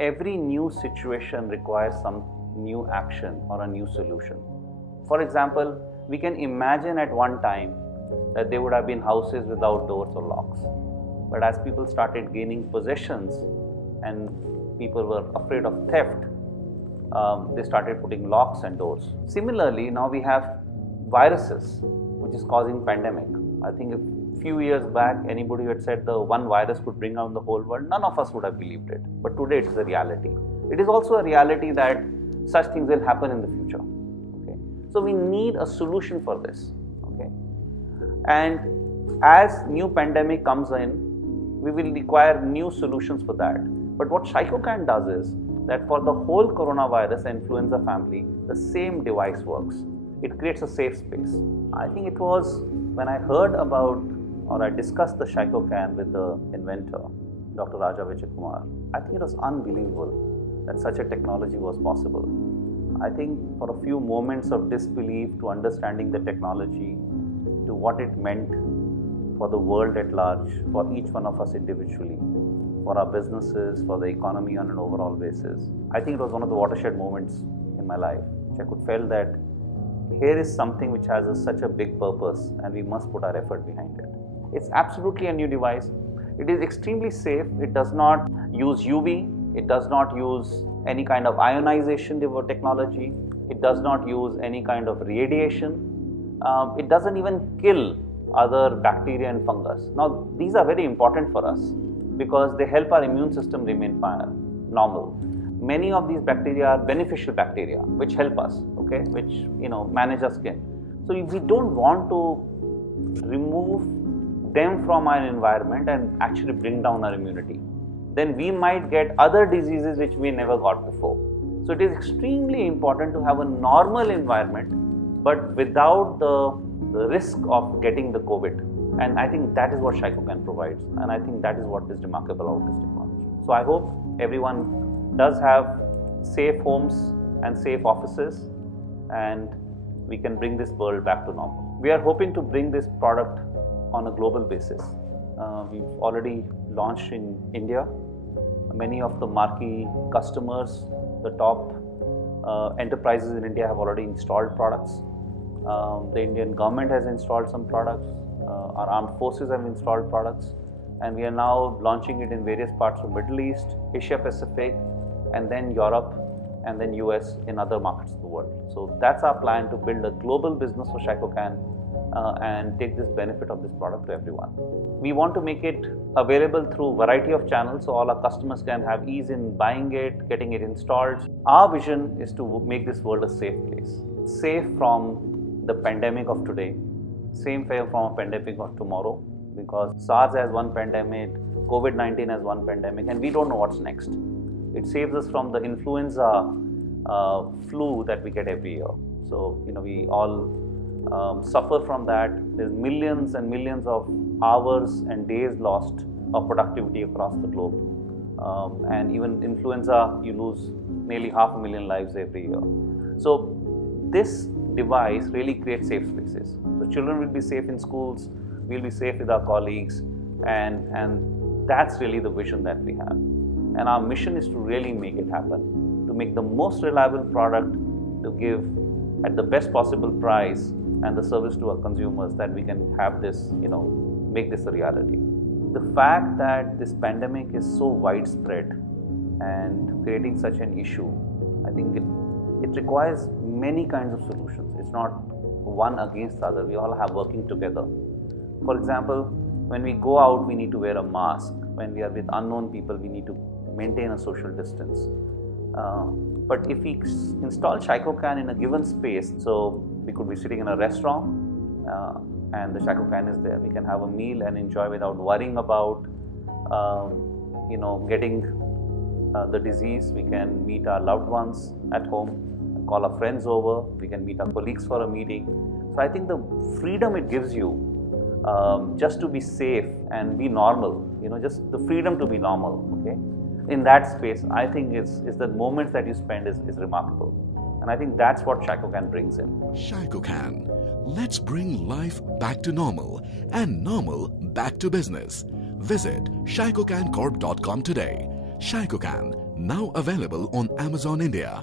every new situation requires some new action or a new solution. For example, we can imagine at one time that there would have been houses without doors or locks. But as people started gaining possessions and people were afraid of theft, they started putting locks and doors. Similarly, now we have viruses, which is causing pandemic. I think a few years back, anybody who had said the one virus could bring down the whole world, none of us would have believed it. But today it is a reality. It is also a reality that such things will happen in the future. Okay? So we need a solution for this. Okay? And as new pandemic comes in, we will require new solutions for that. But what Shykocan does is that for the whole coronavirus influenza family, the same device works. It creates a safe space. I think it was when I heard about or I discussed the Shykocan with the inventor, Dr. Raja Vijaykumar, I think it was unbelievable that such a technology was possible. I think for a few moments of disbelief to understanding the technology, to what it meant for the world at large, for each one of us individually, for our businesses, for the economy on an overall basis. I think it was one of the watershed moments in my life, which I could feel that here is something which has such a big purpose and we must put our effort behind it. It's absolutely a new device. It is extremely safe. It does not use UV. It does not use any kind of ionization technology. It does not use any kind of radiation. It doesn't even kill other bacteria and fungus. Now, these are very important for us because they help our immune system remain normal. Many of these bacteria are beneficial bacteria which help us, okay, which manage our skin. So if we don't want to remove them from our environment and actually bring down our immunity, then we might get other diseases which we never got before. So it is extremely important to have a normal environment but without the risk of getting the COVID. And I think that is what Shykocan provides. And I think that is what is remarkable about this technology. So I hope everyone does have safe homes and safe offices and we can bring this world back to normal. We are hoping to bring this product on a global basis. We've already launched in India. Many of the marquee customers, the top enterprises in India have already installed products. The Indian government has installed some products. Our armed forces have installed products. And we are now launching it in various parts of Middle East, Asia Pacific, and then Europe, and then US in other markets of the world. So that's our plan, to build a global business for Shykocan and take this benefit of this product to everyone. We want to make it available through a variety of channels so all our customers can have ease in buying it, getting it installed. Our vision is to make this world a safe place. Safe from the pandemic of today, safe from a pandemic of tomorrow, because SARS has one pandemic, COVID-19 has one pandemic, and we don't know what's next. It saves us from the influenza flu that we get every year. So, we all suffer from that. There's millions and millions of hours and days lost of productivity across the globe. And even influenza, you lose nearly 500,000 lives every year. So this device really creates safe spaces. So children will be safe in schools, we'll be safe with our colleagues, and that's really the vision that we have. And our mission is to really make it happen, to make the most reliable product, to give at the best possible price and the service to our consumers, that we can have this, make this a reality. The fact that this pandemic is so widespread and creating such an issue, I think it requires many kinds of solutions. It's not one against the other. We all have working together. For example, when we go out, we need to wear a mask. When we are with unknown people, we need to maintain a social distance. But if we install Shykocan in a given space, so we could be sitting in a restaurant and the Shykocan is there, we can have a meal and enjoy without worrying about getting the disease. We can meet our loved ones at home, call our friends over, we can meet our colleagues for a meeting. So I think the freedom it gives you just to be safe and be normal, just the freedom to be normal, okay? In that space, I think is the moments that you spend is remarkable. And I think that's what Shykocan brings in. Shykocan. Let's bring life back to normal and normal back to business. Visit shykocancorp.com today. Shykocan, now available on Amazon India.